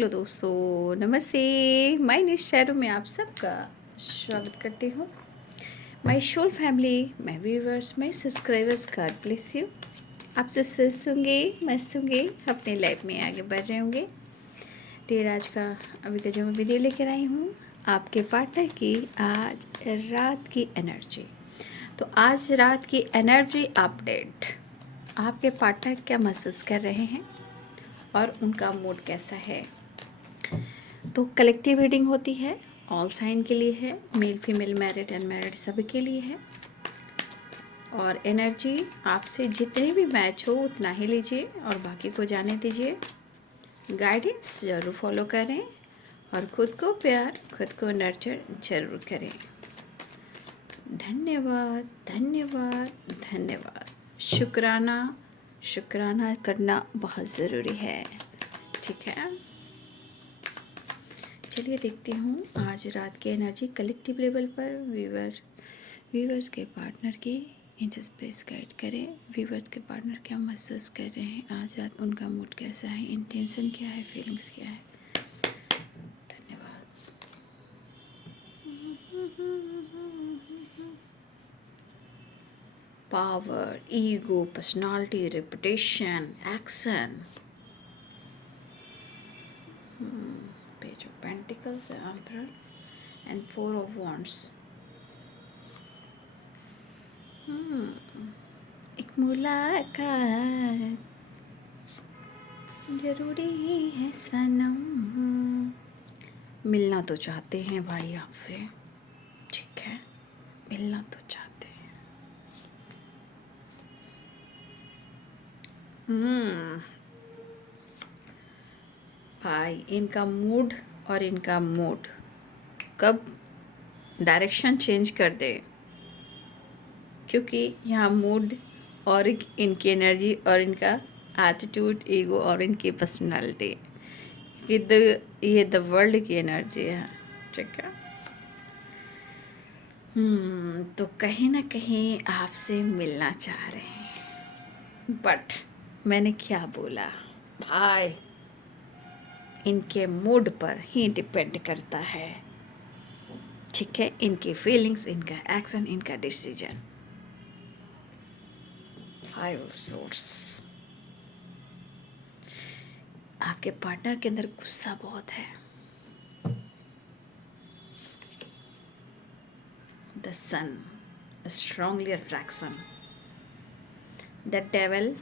Hello दोस्तों, नमस्ते। My news shadow में आप सबका स्वागत करती हूँ। My soul family, my viewers, my subscribers, God bless you. आप सब स्वस्थ होंगे, मस्त होंगे, अपने लाइफ में आगे बढ़ रहे होंगे। डेर आज का अभी का जो मैं वीडियो लेकर आई हूँ, आपके पार्टनर की आज रात की एनर्जी। तो आज रात की एनर्जी अपडेट, आपके पार्टनर क्या महसूस कर रहे हैं और उनका मूड कैसा है। तो कलेक्टिव रीडिंग होती है, ऑल साइन के लिए है, मेल फीमेल मैरिड अनमैरिड सभी के लिए है। और एनर्जी आपसे जितने भी मैच हो उतना ही लीजिए और बाकी को जाने दीजिए। गाइडेंस ज़रूर फॉलो करें और ख़ुद को प्यार, खुद को नर्चर ज़रूर करें। धन्यवाद, धन्यवाद, धन्यवाद। शुक्राना करना बहुत ज़रूरी है, ठीक है। चलिए देखती हूँ आज रात की एनर्जी कलेक्टिव लेवल पर। व्यूवर्स के पार्टनर की एंजल्स प्लीज गाइड करें। व्यूवर्स के पार्टनर क्या महसूस कर रहे हैं आज रात, उनका मूड कैसा है, इंटेंशन क्या है, फीलिंग्स क्या है। धन्यवाद। Power, ego, personality, reputation, action. Page of Pentacles, the Emperor, and Four of Wands. एक मुलाकात जरूरी है सनम। मिलना तो चाहते हैं भाई आपसे, ठीक है, मिलना तो चाहते हैं। भाई इनका मूड और इनका मूड कब डायरेक्शन चेंज कर दे, क्योंकि यहाँ मूड और इनकी एनर्जी और इनका एटीट्यूड, ईगो और इनकी पर्सनालिटी, ये द वर्ल्ड की एनर्जी है, ठीक है। तो कहीं ना कहीं आपसे मिलना चाह रहे हैं, बट मैंने क्या बोला भाई, इनके मूड पर ही डिपेंड करता है, ठीक है। इनकी फीलिंग्स, इनका एक्शन, इनका डिसीजन। 5 of Swords। आपके पार्टनर के अंदर गुस्सा बहुत है। The sun, strongly attraction. The devil,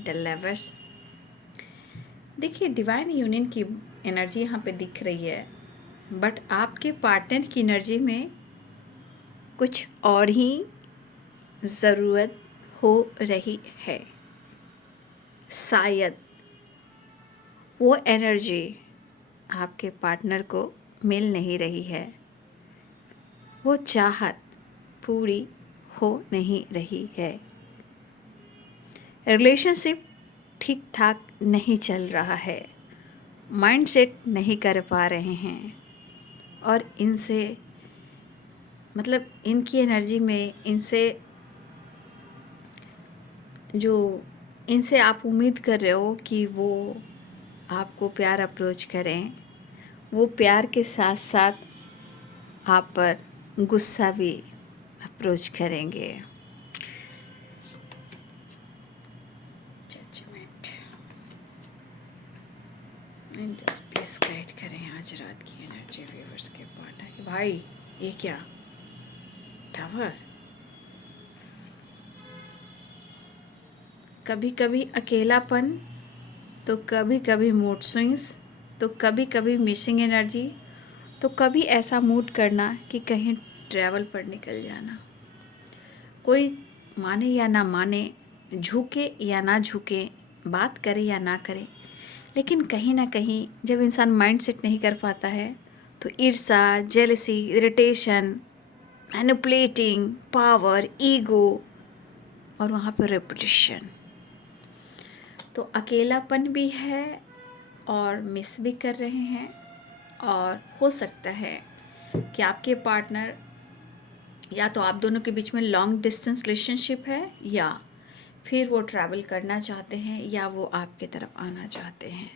the lovers. देखिए डिवाइन यूनियन की एनर्जी यहाँ पे दिख रही है, बट आपके पार्टनर की एनर्जी में कुछ और ही ज़रूरत हो रही है। शायद वो एनर्जी आपके पार्टनर को मिल नहीं रही है, वो चाहत पूरी हो नहीं रही है। रिलेशनशिप ठीक ठाक नहीं चल रहा है, माइंडसेट नहीं कर पा रहे हैं, और इनसे मतलब इनकी एनर्जी में इनसे आप उम्मीद कर रहे हो कि वो आपको प्यार अप्रोच करें, वो प्यार के साथ साथ आप पर गुस्सा भी अप्रोच करेंगे। जजमेंट, जस्ट प्लीज गाइड करें आज रात की एनर्जी व्यूअर्स के पार्टनर की। भाई ये क्या टावर, कभी कभी अकेलापन, तो कभी कभी मूड स्विंग्स, तो कभी कभी मिसिंग एनर्जी, तो कभी ऐसा मूड करना कि कहीं ट्रैवल पर निकल जाना। कोई माने या ना माने, झुके या ना झुके, बात करे या ना करे, लेकिन कहीं ना कहीं जब इंसान माइंड सेट नहीं कर पाता है तो ईर्ष्या, jealousy, irritation, manipulating, power, ego और वहाँ पर रेपुटेशन। तो अकेलापन भी है और मिस भी कर रहे हैं, और हो सकता है कि आपके पार्टनर या तो आप दोनों के बीच में लॉन्ग डिस्टेंस रिलेशनशिप है, या फिर वो ट्रैवल करना चाहते हैं, या वो आपके तरफ आना चाहते हैं।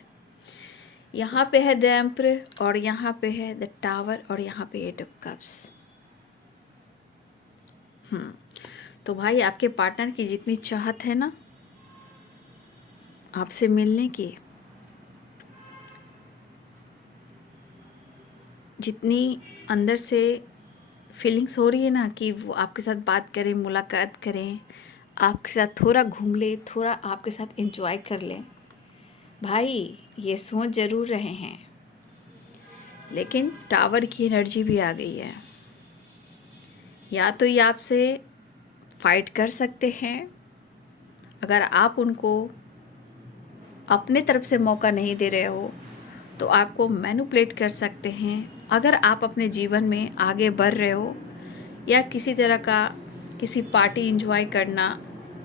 यहाँ पे है द एम्परर और यहाँ पे है द टावर और यहाँ पे 8 ऑफ कप्स। तो भाई आपके पार्टनर की जितनी चाहत है ना आपसे मिलने की, जितनी अंदर से फीलिंग्स हो रही है ना कि वो आपके साथ बात करें, मुलाकात करें, आपके साथ थोड़ा घूम ले, थोड़ा आपके साथ एंजॉय कर लें, भाई ये सोच ज़रूर रहे हैं। लेकिन टावर की एनर्जी भी आ गई है। या तो ये आपसे फाइट कर सकते हैं अगर आप उनको अपने तरफ से मौका नहीं दे रहे हो, तो आपको मैनिपुलेट कर सकते हैं अगर आप अपने जीवन में आगे बढ़ रहे हो, या किसी तरह का किसी पार्टी एंजॉय करना,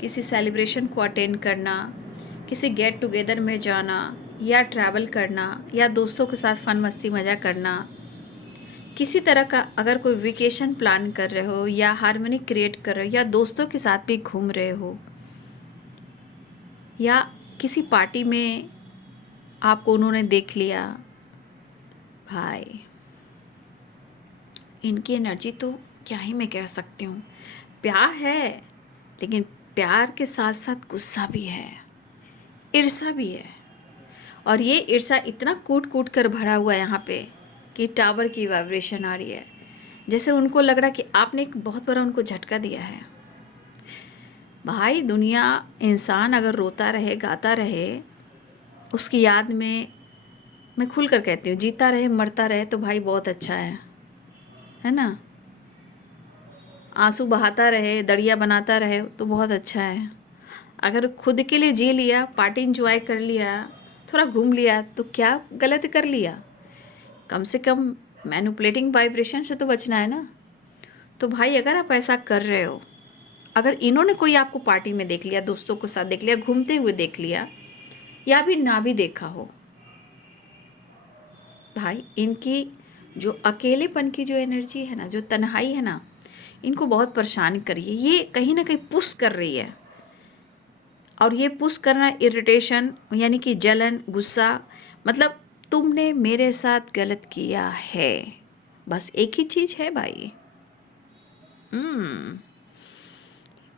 किसी सेलिब्रेशन को अटेंड करना, किसी गेट टुगेदर में जाना, या ट्रैवल करना, या दोस्तों के साथ फन मस्ती मज़ा करना, किसी तरह का अगर कोई वेकेशन प्लान कर रहे हो या हार्मनी क्रिएट कर रहे हो या दोस्तों के साथ भी घूम रहे हो, या किसी पार्टी में आपको उन्होंने देख लिया, भाई इनकी एनर्जी तो क्या ही मैं कह सकती हूँ। प्यार है, लेकिन प्यार के साथ साथ गुस्सा भी है, ईर्ष्या भी है। और ये ईर्ष्या इतना कूट कूट कर भरा हुआ है यहाँ पे कि टावर की वाइब्रेशन आ रही है, जैसे उनको लग रहा कि आपने एक बहुत बड़ा उनको झटका दिया है। भाई दुनिया, इंसान अगर रोता रहे, गाता रहे, उसकी याद में, मैं खुल कर कहती हूँ, जीता रहे मरता रहे तो भाई बहुत अच्छा है ना। आंसू बहाता रहे, दरिया बनाता रहे तो बहुत अच्छा है। अगर खुद के लिए जी लिया, पार्टी इंजॉय कर लिया, थोड़ा घूम लिया, तो क्या गलत कर लिया। कम से कम मैनिपुलेटिंग वाइब्रेशन से तो बचना है ना। तो भाई अगर आप ऐसा कर रहे हो, अगर इन्होंने कोई आपको पार्टी में देख लिया, दोस्तों के साथ देख लिया, घूमते हुए देख लिया, या भी ना भी देखा हो, भाई इनकी जो अकेलेपन की जो एनर्जी है ना, जो तन्हाई है ना, इनको बहुत परेशान करिए। ये कहीं ना कहीं पुश कर रही है, और ये पुश करना इरिटेशन यानी कि जलन, गुस्सा, मतलब तुमने मेरे साथ गलत किया है, बस एक ही चीज़ है भाई।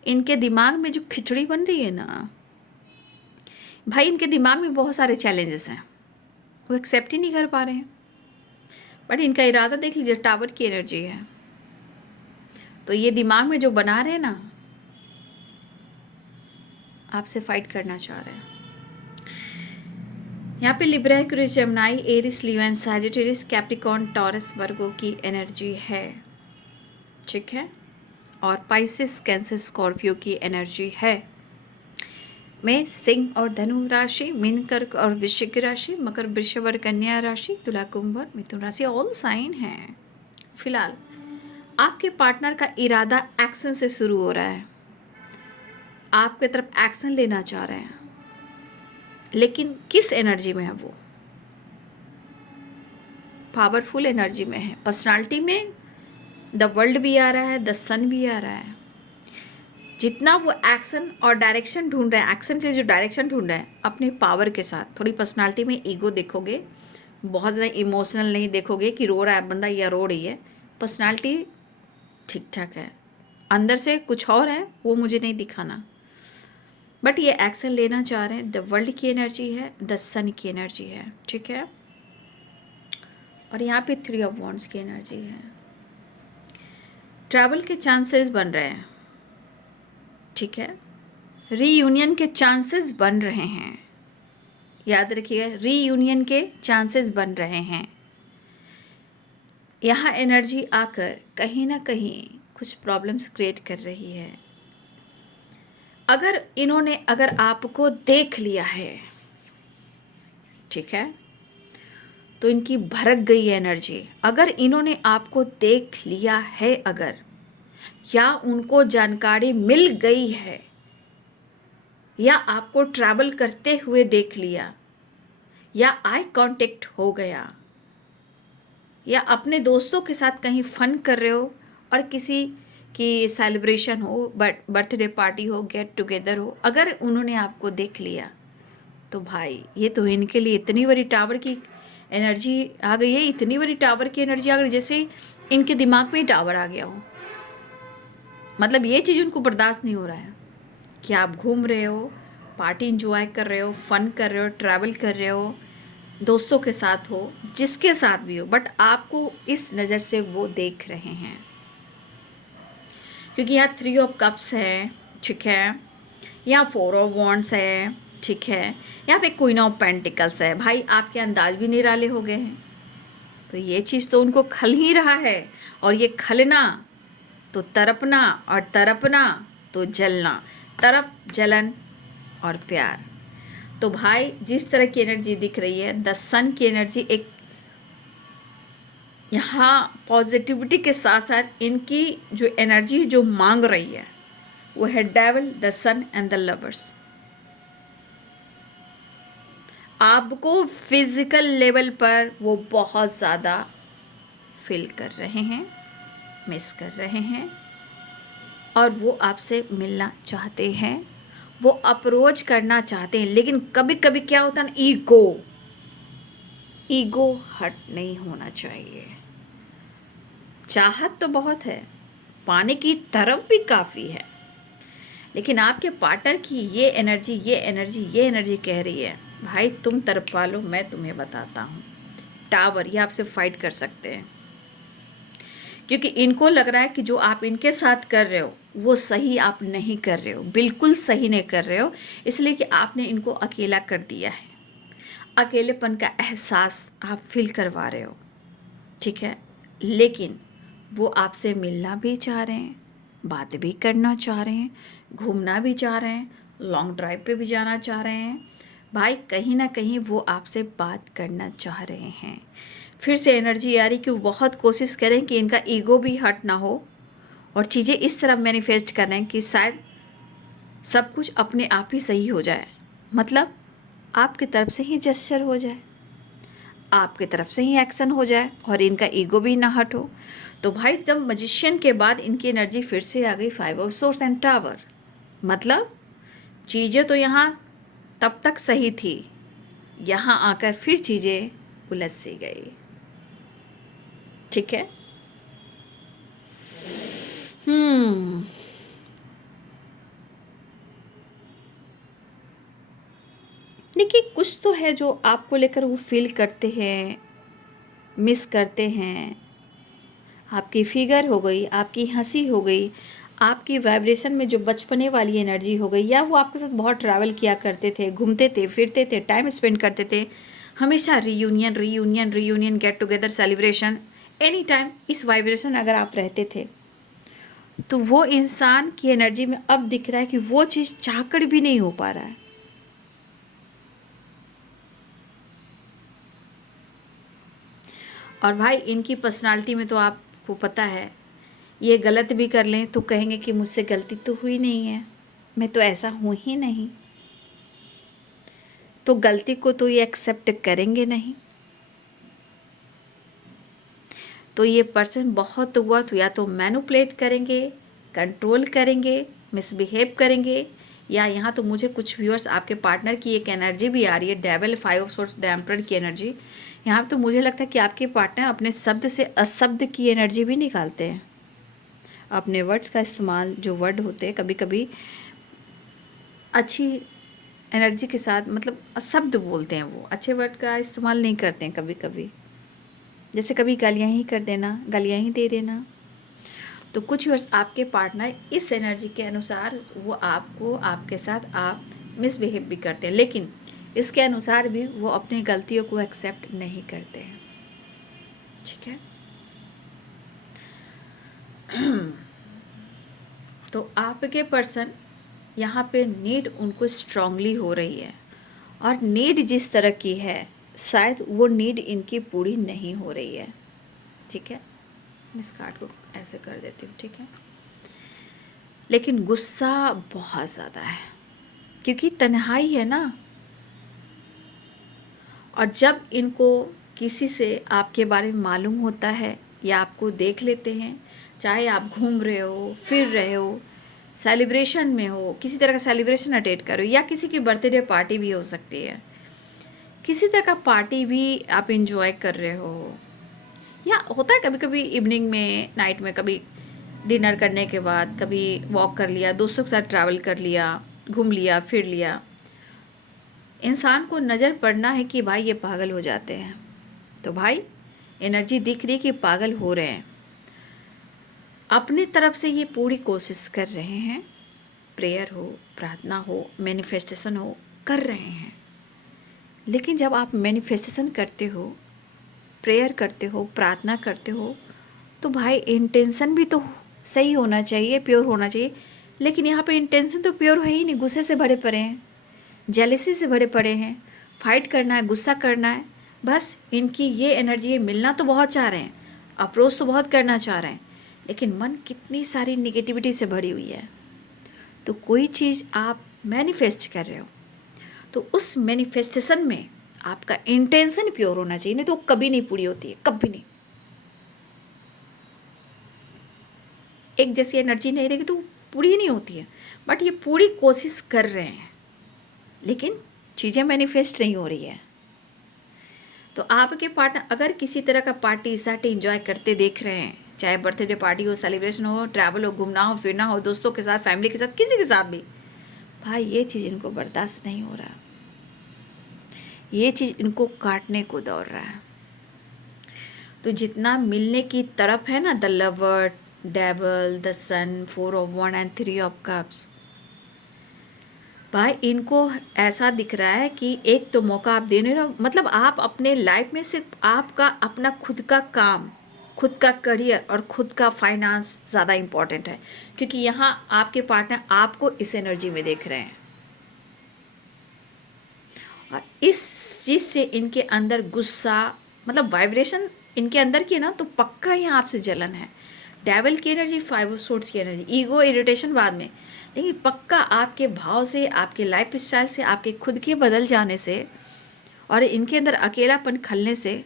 इनके दिमाग में जो खिचड़ी बन रही है ना भाई, इनके दिमाग में बहुत सारे चैलेंजेस हैं, वो एक्सेप्ट ही नहीं कर पा रहे हैं। बट इनका इरादा देख लीजिए, टावर की एनर्जी है, तो ये दिमाग में जो बना रहे हैं ना, आपसे फाइट करना चाह रहे हैं। यहाँ पे Libra, Aquarius, Gemini, Aries, Leo and Sagittarius, Capricorn, Taurus, Virgo की एनर्जी है, ठीक है। और पाइसेस, कैंसर, स्कॉर्पियो की एनर्जी है। में सिंह और धनु राशि, मीन, कर्क और वृश्चिक राशि, मकर, वृषभ और कन्या राशि, तुला, कुंभ और मिथुन राशि, ऑल साइन हैं। फिलहाल आपके पार्टनर का इरादा एक्शन से शुरू हो रहा है, आपके तरफ एक्शन लेना चाह रहे हैं, लेकिन किस एनर्जी में है वो? पावरफुल एनर्जी में है। पर्सनालिटी में द वर्ल्ड भी आ रहा है, द सन भी आ रहा है। जितना वो एक्शन और डायरेक्शन ढूंढ रहा है, एक्शन के लिए जो डायरेक्शन ढूंढ रहा है, अपने पावर के साथ। थोड़ी पर्सनालिटी में ईगो देखोगे, बहुत ज़्यादा इमोशनल नहीं देखोगे कि रो रहा है बंदा या रो रही है। पर्सनालिटी ठीक ठाक है, अंदर से कुछ और है, वो मुझे नहीं दिखाना, बट ये एक्शन लेना चाह रहे हैं। द वर्ल्ड की एनर्जी है, द सन की एनर्जी है, ठीक है। और यहाँ पे 3 ऑफ वॉन्ड्स की एनर्जी है। ट्रैवल के चांसेस बन रहे हैं, ठीक है। रीयूनियन के चांसेस बन रहे हैं, याद रखिएगा, रीयूनियन के चांसेस बन रहे हैं। यहाँ एनर्जी आकर कहीं ना कहीं कुछ प्रॉब्लम्स क्रिएट कर रही है। अगर आपको देख लिया है, ठीक है, तो इनकी भड़क गई एनर्जी। अगर इन्होंने आपको देख लिया है, अगर या उनको जानकारी मिल गई है, या आपको ट्रैवल करते हुए देख लिया, या आई कांटेक्ट हो गया, या अपने दोस्तों के साथ कहीं फन कर रहे हो और किसी की सेलिब्रेशन हो, बर्थडे पार्टी हो, गेट टुगेदर हो, अगर उन्होंने आपको देख लिया, तो भाई ये तो इनके लिए इतनी बड़ी टावर की एनर्जी आ गई है, इतनी बड़ी टावर की एनर्जी आ गई जैसे इनके दिमाग में ही टावर आ गया हो। मतलब ये चीज़ उनको बर्दाश्त नहीं हो रहा है कि आप घूम रहे हो, पार्टी इंजॉय कर रहे हो, फन कर रहे हो, ट्रैवल कर रहे हो, दोस्तों के साथ हो, जिसके साथ भी हो, बट आपको इस नज़र से वो देख रहे हैं। क्योंकि यहाँ 3 ऑफ कप्स है, ठीक है, यहाँ 4 ऑफ वॉन्ड्स है, ठीक है, यहाँ पे क्वीन ऑफ पेंटिकल्स है। भाई आपके अंदाज भी निराले हो गए हैं। तो ये चीज़ तो उनको खल ही रहा है, और ये खलना तो तड़पना, और तड़पना तो जलना, तड़प जलन और प्यार। तो भाई जिस तरह की एनर्जी दिख रही है, द सन की एनर्जी एक यहाँ पॉजिटिविटी के साथ साथ इनकी जो एनर्जी जो मांग रही है वो है devil, the sun and the lovers. आपको फिजिकल लेवल पर वो बहुत ज़्यादा फील कर रहे हैं, मिस कर रहे हैं, और वो आपसे मिलना चाहते हैं, वो अप्रोच करना चाहते हैं। लेकिन कभी कभी क्या होता है ना, ईगो हट नहीं होना चाहिए। चाहत तो बहुत है, पाने की तरफ भी काफ़ी है, लेकिन आपके पार्टनर की ये एनर्जी कह रही है भाई तुम तड़पा लो, मैं तुम्हें बताता हूँ। टावर, ये आपसे फाइट कर सकते हैं, क्योंकि इनको लग रहा है कि जो आप इनके साथ कर रहे हो वो सही आप नहीं कर रहे हो, बिल्कुल सही नहीं कर रहे हो, इसलिए कि आपने इनको अकेला कर दिया है। अकेलेपन का एहसास आप फील करवा रहे हो, ठीक है, लेकिन वो आपसे मिलना भी चाह रहे हैं, बात भी करना चाह रहे हैं, घूमना भी चाह रहे हैं, लॉन्ग ड्राइव पे भी जाना चाह रहे हैं। भाई कहीं ना कहीं वो आपसे बात करना चाह रहे हैं। फिर से एनर्जी आ रही कि वो बहुत कोशिश करें कि इनका ईगो भी हर्ट ना हो, और चीज़ें इस तरह मैनिफेस्ट कर रहे हैं कि शायद सब कुछ अपने आप ही सही हो जाए, मतलब आपकी तरफ से ही जेस्चर हो जाए, आपकी तरफ से ही एक्शन हो जाए, और इनका ईगो भी ना हट हो। तो भाई जब मजिशियन के बाद इनकी एनर्जी फिर से आ गई 5 ऑफ सोर्स एंड टावर, मतलब चीज़ें तो यहाँ तब तक सही थी, यहाँ आकर फिर चीज़ें उलझ सी गई, ठीक है। देखिए कुछ तो है जो आपको लेकर वो फील करते हैं, मिस करते हैं। आपकी फिगर हो गई, आपकी हंसी हो गई, आपकी वाइब्रेशन में जो बचपने वाली एनर्जी हो गई, या वो आपके साथ बहुत ट्रैवल किया करते थे, घूमते थे, फिरते थे, टाइम स्पेंड करते थे, हमेशा reunion reunion reunion, get together, celebration, any time इस वाइब्रेशन अगर आप रहते थे, तो वो इंसान की एनर्जी में अब दिख रहा है कि वो चीज़ चाहकर भी नहीं हो पा रहा है। और भाई इनकी पर्सनालिटी में तो आपको पता है, ये गलत भी कर लें तो कहेंगे कि मुझसे गलती तो हुई नहीं है, मैं तो ऐसा हूँ ही नहीं, तो गलती को तो ये एक्सेप्ट करेंगे नहीं। तो ये पर्सन बहुत हुआ तो या तो मैनिपुलेट करेंगे, कंट्रोल करेंगे, मिसबिहेव करेंगे, या यहाँ तो मुझे कुछ व्यूअर्स आपके पार्टनर की एक एनर्जी भी आ रही है, devil, 5 of source, the emperor की एनर्जी। यहाँ तो मुझे लगता है कि आपके पार्टनर अपने शब्द से अशब्द की एनर्जी भी निकालते हैं। अपने वर्ड्स का इस्तेमाल, जो वर्ड होते हैं कभी कभी अच्छी एनर्जी के साथ, मतलब अशब्द बोलते हैं, वो अच्छे वर्ड का इस्तेमाल नहीं करते हैं कभी कभी, जैसे कभी गालियाँ ही कर देना, गालियाँ ही दे देना। तो कुछ वर्ष आपके पार्टनर इस एनर्जी के अनुसार वो आपको, आपके साथ आप मिसबिहेव भी करते हैं, लेकिन इसके अनुसार भी वो अपनी गलतियों को एक्सेप्ट नहीं करते हैं, ठीक है। तो आपके पर्सन यहाँ पे नीड उनको स्ट्रांगली हो रही है, और नीड जिस तरह की है शायद वो नीड इनकी पूरी नहीं हो रही है, ठीक है। मैं इस कार्ड को ऐसे कर देती हूँ, ठीक है। लेकिन गुस्सा बहुत ज़्यादा है, क्योंकि तन्हाई है ना, और जब इनको किसी से आपके बारे में मालूम होता है या आपको देख लेते हैं, चाहे आप घूम रहे हो, फिर रहे हो, सेलिब्रेशन में हो, किसी तरह का सेलिब्रेशन अटेंड करो, या किसी की बर्थडे पार्टी भी हो सकती है, किसी तरह का पार्टी भी आप इंजॉय कर रहे हो, या होता है कभी कभी इवनिंग में, नाइट में, कभी डिनर करने के बाद कभी वॉक कर लिया, दोस्तों के साथ ट्रैवल कर लिया, घूम लिया, फिर लिया। इंसान को नज़र पड़ना है कि भाई ये पागल हो जाते हैं, तो भाई एनर्जी दिख रही है कि पागल हो रहे हैं। अपनी तरफ से ये पूरी कोशिश कर रहे हैं, प्रेयर हो, प्रार्थना हो, मैनिफेस्टेशन हो, कर रहे हैं। लेकिन जब आप मैनिफेस्टेशन करते हो, प्रेयर करते हो, प्रार्थना करते हो, तो भाई इंटेंशन भी तो सही होना चाहिए, प्योर होना चाहिए। लेकिन यहाँ पे इंटेंशन तो प्योर है ही नहीं, गुस्से से भरे पड़े हैं, जेलसी से भरे पड़े हैं, फाइट करना है, गुस्सा करना है। बस इनकी ये एनर्जी है, मिलना तो बहुत चाह रहे हैं, अप्रोच तो बहुत करना चाह रहे हैं, लेकिन मन कितनी सारी निगेटिविटी से भरी हुई है। तो कोई चीज़ आप मैनिफेस्ट कर रहे हो, तो उस मैनिफेस्टेशन में आपका इंटेंशन प्योर होना चाहिए, नहीं तो कभी नहीं पूरी होती है, कभी नहीं। एक जैसी एनर्जी नहीं रहेगी तो पूरी ही नहीं होती है। बट ये पूरी कोशिश कर रहे हैं, लेकिन चीज़ें मैनिफेस्ट नहीं हो रही है। तो आपके पार्टनर अगर किसी तरह का पार्टी सार्टी इंजॉय करते देख रहे हैं, चाहे बर्थडे पार्टी हो, सेलिब्रेशन हो, ट्रैवल हो, घूमना हो, फिरना हो, दोस्तों के साथ, फैमिली के साथ, किसी के साथ भी, भाई ये चीज़ इनको बर्दाश्त नहीं हो रहा, ये चीज़ इनको काटने को दौड़ रहा है। तो जितना मिलने की तरफ है ना, the lover, devil, the sun, 4 of Wands and 3 of Cups, भाई इनको ऐसा दिख रहा है कि एक तो मौका आप दे नहीं रहे हो, मतलब आप अपने लाइफ में सिर्फ आपका अपना खुद का काम, खुद का करियर और खुद का फाइनेंस ज़्यादा इम्पॉर्टेंट है, क्योंकि यहाँ आपके पार्टनर आपको इस एनर्जी में देख रहे हैं। और इस चीज़ से इनके अंदर गुस्सा, मतलब वाइब्रेशन इनके अंदर की है ना, तो पक्का यहाँ आपसे जलन है। डेविल की एनर्जी, 5 of Swords की एनर्जी, ईगो, इरिटेशन बाद में, लेकिन पक्का आपके भाव से, आपके लाइफ स्टाइल से, आपके खुद के बदल जाने से और इनके अंदर अकेलापन खलने से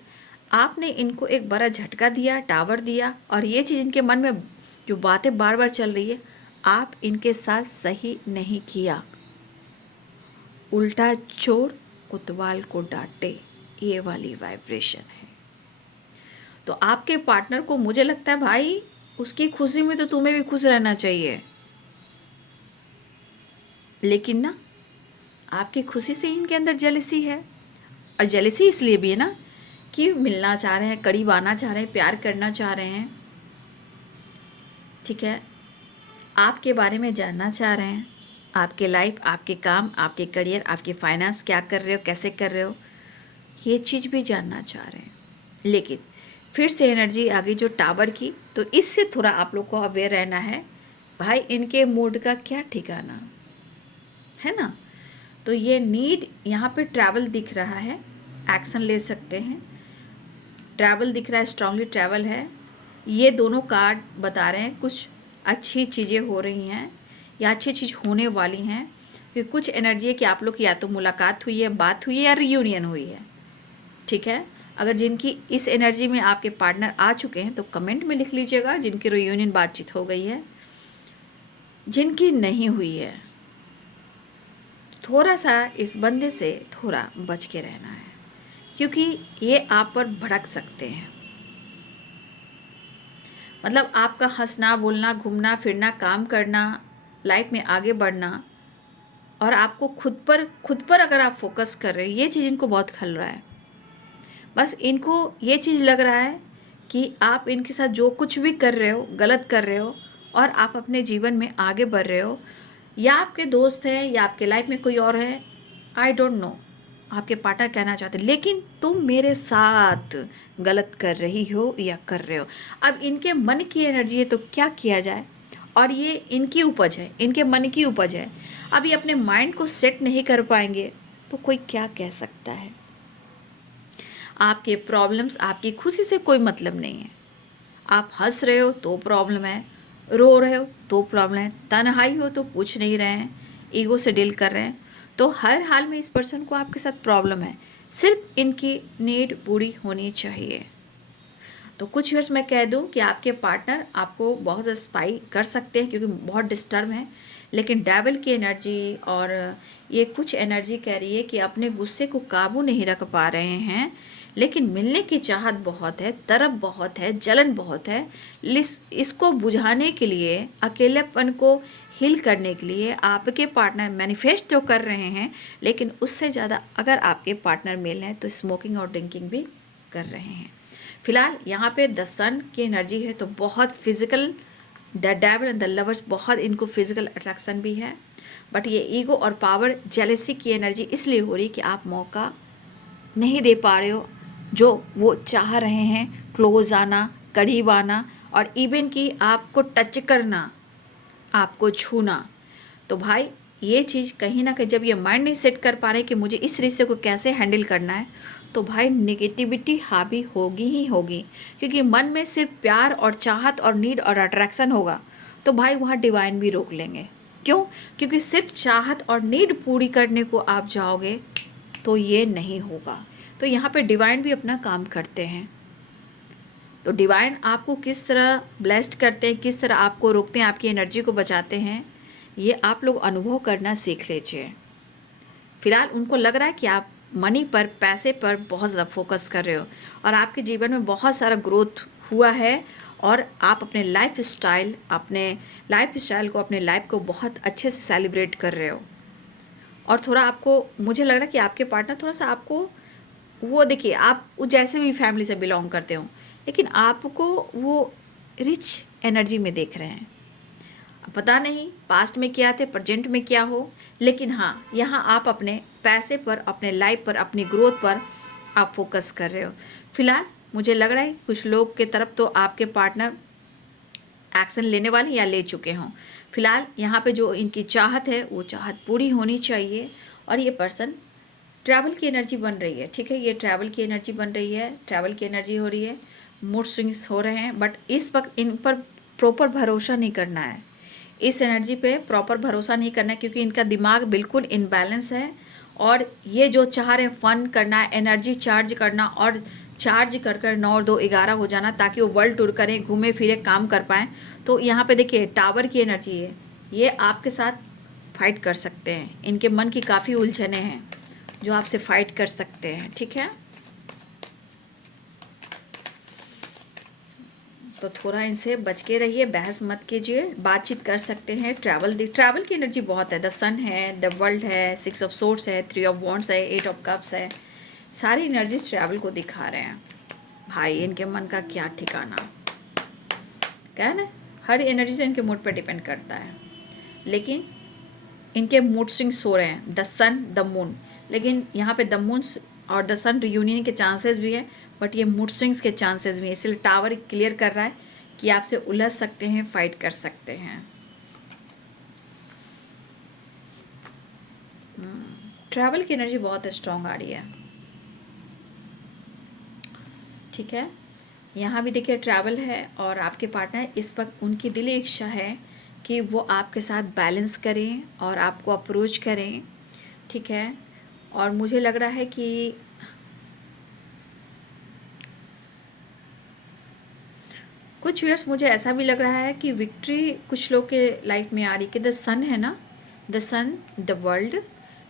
आपने इनको एक बड़ा झटका दिया, टावर दिया। और ये चीज़ इनके मन में जो बातें बार बार चल रही है, आप इनके साथ सही नहीं किया, उल्टा चोर कोतवाल को डांटे, ये वाली वाइब्रेशन है। तो आपके पार्टनर को मुझे लगता है भाई उसकी खुशी में तो तुम्हें भी खुश रहना चाहिए, लेकिन ना आपकी खुशी से इनके अंदर जेलसी है। और जेलसी इसलिए भी है ना कि मिलना चाह रहे हैं, करीब आना चाह रहे हैं, प्यार करना चाह रहे हैं, ठीक है, आपके बारे में जानना चाह रहे हैं, आपके लाइफ, आपके काम, आपके करियर, आपके फाइनेंस, क्या कर रहे हो, कैसे कर रहे हो, ये चीज़ भी जानना चाह रहे हैं। लेकिन फिर से एनर्जी आ गई जो टावर की, तो इससे थोड़ा आप लोग को अवेयर रहना है, भाई इनके मूड का क्या ठिकाना है ना। तो ये नीड, यहाँ पे ट्रैवल दिख रहा है, एक्शन ले सकते हैं, ट्रैवल दिख रहा है, स्ट्रांगली ट्रैवल है। ये दोनों कार्ड बता रहे हैं कुछ अच्छी चीज़ें हो रही हैं या अच्छी चीज़ होने वाली हैं, कि कुछ एनर्जी है कि आप लोग की या तो मुलाकात हुई है, बात हुई है, या रियूनियन हुई है, ठीक है। अगर जिनकी इस एनर्जी में आपके पार्टनर आ चुके हैं तो कमेंट में लिख लीजिएगा जिनकी रियूनियन बातचीत हो गई है। जिनकी नहीं हुई है, थोड़ा सा इस बंदे से थोड़ा बच के रहना है, क्योंकि ये आप पर भड़क सकते हैं। मतलब आपका हंसना, बोलना, घूमना फिरना, काम करना, लाइफ में आगे बढ़ना, और आपको खुद पर अगर आप फोकस कर रहे हैं, ये चीज़ इनको बहुत खल रहा है। बस इनको ये चीज़ लग रहा है कि आप इनके साथ जो कुछ भी कर रहे हो गलत कर रहे हो, और आप अपने जीवन में आगे बढ़ रहे हो, या आपके दोस्त हैं या आपके लाइफ में कोई और है, आई डोंट नो आपके पार्टनर कहना चाहते, लेकिन तुम मेरे साथ गलत कर रही हो या कर रहे हो। अब इनके मन की एनर्जी है, तो क्या किया जाए, और ये इनकी उपज है, इनके मन की उपज है। अब ये अपने माइंड को सेट नहीं कर पाएंगे तो कोई क्या कह सकता है। आपके प्रॉब्लम्स, आपकी खुशी से कोई मतलब नहीं है। आप हंस रहे हो तो प्रॉब्लम है, रो रहे हो तो प्रॉब्लम है, तन्हाई हो तो पूछ नहीं रहे हैं, ईगो से डील कर रहे हैं, तो हर हाल में इस पर्सन को आपके साथ प्रॉब्लम है। सिर्फ इनकी नीड पूरी होनी चाहिए। तो कुछ व्यूअर्स मैं कह दूं कि आपके पार्टनर आपको बहुत स्पाई कर सकते हैं, क्योंकि बहुत डिस्टर्ब हैं, लेकिन डेविल की एनर्जी और ये कुछ एनर्जी कह रही है कि अपने गुस्से को काबू नहीं रख पा रहे हैं, लेकिन मिलने की चाहत बहुत है, तरफ बहुत है, जलन बहुत है। इसको बुझाने के लिए, अकेलेपन को हील करने के लिए आपके पार्टनर मैनिफेस्ट तो कर रहे हैं, लेकिन उससे ज़्यादा अगर आपके पार्टनर मेल हैं तो स्मोकिंग और ड्रिंकिंग भी कर रहे हैं। फिलहाल यहाँ पे द सन की एनर्जी है, तो बहुत physical, the devil and the lovers, बहुत इनको फिजिकल अट्रैक्शन भी है, बट ये ईगो और पावर जेलेसी की एनर्जी इसलिए हो रही कि आप मौका नहीं दे पा रहे हो जो वो चाह रहे हैं, क्लोज आना, करीब आना, और इवन कि आपको टच करना, आपको छूना। तो भाई ये चीज़ कहीं ना कहीं जब ये माइंड नहीं सेट कर पा रहे कि मुझे इस रिश्ते को कैसे हैंडल करना है, तो भाई नेगेटिविटी हावी होगी ही होगी, क्योंकि मन में सिर्फ प्यार और चाहत और नीड और अट्रैक्शन होगा, तो भाई वहाँ डिवाइन भी रोक लेंगे। क्यों? क्योंकि सिर्फ चाहत और नीड पूरी करने को आप जाओगे तो ये नहीं होगा। तो यहाँ पे डिवाइन भी अपना काम करते हैं। तो डिवाइन आपको किस तरह ब्लेस्ड करते हैं, किस तरह आपको रोकते हैं, आपकी एनर्जी को बचाते हैं, ये आप लोग अनुभव करना सीख लीजिए। फिलहाल उनको लग रहा है कि आप मनी पर, पैसे पर बहुत ज़्यादा फोकस कर रहे हो और आपके जीवन में बहुत सारा ग्रोथ हुआ है, और आप अपने लाइफ स्टाइल को, अपने लाइफ को बहुत अच्छे से सेलिब्रेट कर रहे हो। और थोड़ा आपको, मुझे लग रहा है कि आपके पार्टनर थोड़ा सा आपको, वो देखिए आप जैसे भी फैमिली से बिलोंग करते हो, लेकिन आपको वो रिच एनर्जी में देख रहे हैं। पता नहीं पास्ट में क्या थे, प्रेजेंट में क्या हो, लेकिन हाँ, यहाँ आप अपने पैसे पर, अपने लाइफ पर, अपनी ग्रोथ पर आप फोकस कर रहे हो। फिलहाल मुझे लग रहा है कुछ लोग के तरफ तो आपके पार्टनर एक्शन लेने वाले या ले चुके हों। फिलहाल यहाँ पे जो इनकी चाहत है वो चाहत पूरी होनी चाहिए, और ये पर्सन ट्रैवल की एनर्जी बन रही है। ठीक है, ये ट्रैवल की एनर्जी बन रही है, ट्रैवल की एनर्जी हो रही है, मूड स्विंग्स हो रहे हैं, बट इस वक्त इन पर प्रॉपर भरोसा नहीं करना है, इस एनर्जी पे प्रॉपर भरोसा नहीं करना है, क्योंकि इनका दिमाग बिल्कुल इनबैलेंस है। और ये जो चाह रहे हैं फन करना, एनर्जी चार्ज करना, और चार्ज कर कर 9 और 2 11 हो जाना, ताकि वो वर्ल्ड टूर करें, घूमे फिरे, काम कर पाएँ। तो यहाँ पे देखिए टावर की एनर्जी है, ये आपके साथ फाइट कर सकते हैं। इनके मन की काफ़ी उलझने हैं जो आपसे फाइट कर सकते हैं। ठीक है, तो थोड़ा इनसे बच के रहिए, बहस मत कीजिए, बातचीत कर सकते हैं। ट्रैवल की एनर्जी बहुत है, द सन है, द वर्ल्ड है, 6 ऑफ सोर्ड्स है, 3 ऑफ वॉन्ड्स है, 8 ऑफ कप्स है, सारी एनर्जीज ट्रैवल को दिखा रहे हैं। भाई इनके मन का क्या ठिकाना, क्या है ना, हर एनर्जी तो इनके मूड पर डिपेंड करता है, लेकिन इनके मूड स्विंग्स हो रहे हैं, द सन, द मून, लेकिन यहाँ पे द मून और द सन रियूनियन के चांसेस भी है, बट ये मूड स्विंग्स के चांसेस भी है। इसलिए टावर क्लियर कर रहा है कि आपसे उलझ सकते हैं, फाइट कर सकते हैं। ट्रैवल की एनर्जी बहुत स्ट्रॉन्ग आ रही है। ठीक है, यहाँ भी देखिए ट्रैवल है, और आपके पार्टनर इस वक्त, उनकी दिली इच्छा है कि वो आपके साथ बैलेंस करें और आपको अप्रोच करें। ठीक है, और मुझे लग रहा है कि कुछ व्यूअर्स, मुझे ऐसा भी लग रहा है कि विक्ट्री कुछ लोग के लाइफ में आ रही, कि द सन है ना, द सन, द वर्ल्ड।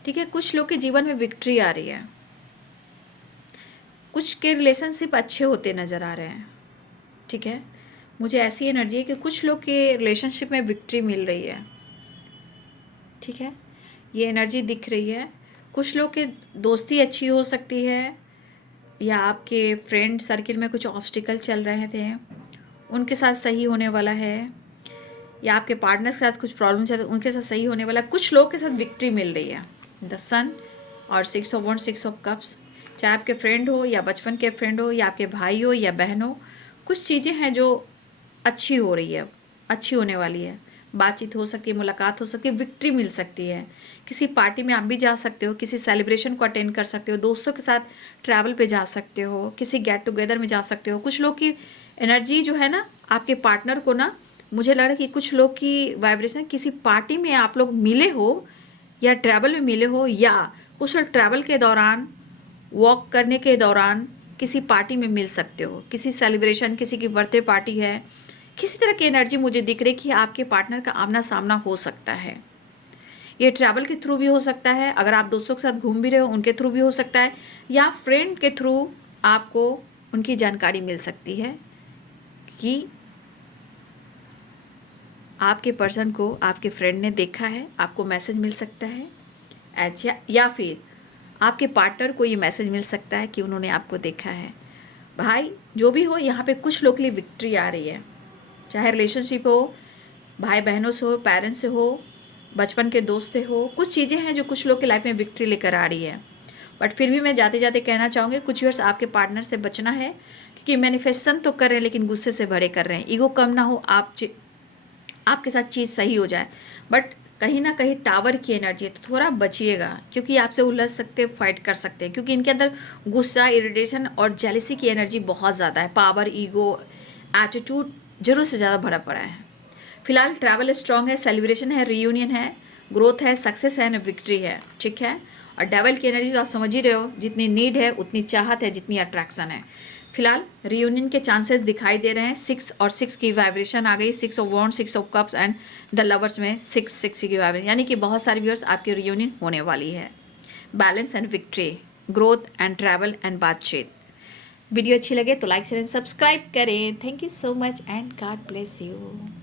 ठीक है, कुछ लोग के जीवन में विक्ट्री आ रही है, कुछ के रिलेशनशिप अच्छे होते नज़र आ रहे हैं। ठीक है, मुझे ऐसी एनर्जी है कि कुछ लोग के रिलेशनशिप में विक्ट्री मिल रही है। ठीक है, ये एनर्जी दिख रही है। कुछ लोग के दोस्ती अच्छी हो सकती है, या आपके फ्रेंड सर्किल में कुछ ऑब्स्टिकल चल रहे थे, उनके साथ सही होने वाला है, या आपके पार्टनर के साथ कुछ प्रॉब्लम चल रही है, उनके साथ सही होने वाला है। कुछ लोग के साथ विक्ट्री मिल रही है, द सन और 6 ऑफ वॉन्ड्स, 6 ऑफ कप्स। चाहे आपके फ्रेंड हो, या बचपन के फ्रेंड हो, या आपके भाई हो या बहन हो, कुछ चीज़ें हैं जो अच्छी हो रही है, अच्छी होने वाली है। बातचीत हो सकती है, मुलाकात हो सकती है, विक्ट्री मिल सकती है। किसी पार्टी में आप भी जा सकते हो, किसी सेलिब्रेशन को अटेंड कर सकते हो, दोस्तों के साथ ट्रैवल पे जा सकते हो, किसी गेट टुगेदर में जा सकते हो। कुछ लोग की एनर्जी जो है ना, आपके पार्टनर को ना, मुझे लग रहा है कि कुछ लोग की वाइब्रेशन, किसी पार्टी में आप लोग मिले हो, या ट्रैवल में मिले हो, या कुछ लोग ट्रैवल के दौरान, वॉक करने के दौरान किसी पार्टी में मिल सकते हो, किसी सेलिब्रेशन, किसी की बर्थडे पार्टी है, किसी तरह की एनर्जी मुझे दिख रही कि आपके पार्टनर का आमना सामना हो सकता है। ये ट्रैवल के थ्रू भी हो सकता है, अगर आप दोस्तों के साथ घूम भी रहे हो उनके थ्रू भी हो सकता है, या फ्रेंड के थ्रू आपको उनकी जानकारी मिल सकती है कि आपके पर्सन को आपके फ्रेंड ने देखा है, आपको मैसेज मिल सकता है। अच्छा, या फिर आपके पार्टनर को ये मैसेज मिल सकता है कि उन्होंने आपको देखा है। भाई जो भी हो, यहाँ पे कुछ लोग के लिए विक्ट्री आ रही है, चाहे रिलेशनशिप हो, भाई बहनों से हो, पेरेंट्स से हो, बचपन के दोस्त से हो, कुछ चीज़ें हैं जो कुछ लोग के लाइफ में विक्ट्री लेकर आ रही है। बट फिर भी मैं जाते जाते कहना चाहूँगी, कुछ व्यूअर्स आपके पार्टनर से बचना है, क्योंकि मैनिफेस्टेशन तो कर रहे हैं लेकिन गुस्से से भरे कर रहे हैं। ईगो कम ना हो, आपके साथ चीज़ सही हो जाए, बट कहीं ना कहीं टावर की एनर्जी है, तो थोड़ा बचिएगा, क्योंकि आपसे उलझ सकते हैं, फाइट कर सकते हैं, क्योंकि इनके अंदर गुस्सा, इरिटेशन और जेलिसी की एनर्जी बहुत ज़्यादा है। पावर, ईगो, एटीट्यूड जरूर से ज़्यादा भरा पड़ा है। फिलहाल ट्रैवल स्ट्रांग है, सेलिब्रेशन है, रीयूनियन है, ग्रोथ है, सक्सेस है, विक्ट्री है, ठीक है। और डेवल की एनर्जी तो आप समझ ही रहे हो, जितनी नीड है उतनी चाहत है, जितनी अट्रैक्शन है। फिलहाल रीयूनियन के चांसेस दिखाई दे रहे हैं। 6 और 6 की वाइब्रेशन आ गई, 6 of wand, 6 of cups and the lovers में 6 की वाइब्रेशन, यानी कि बहुत सारे व्यूअर्स आपकी रीयूनियन होने वाली है। Balance and victory, growth and travel and बातचीत। वीडियो अच्छी लगे तो लाइक शेयर एंड सब्सक्राइब करें। Thank you so much and God bless you.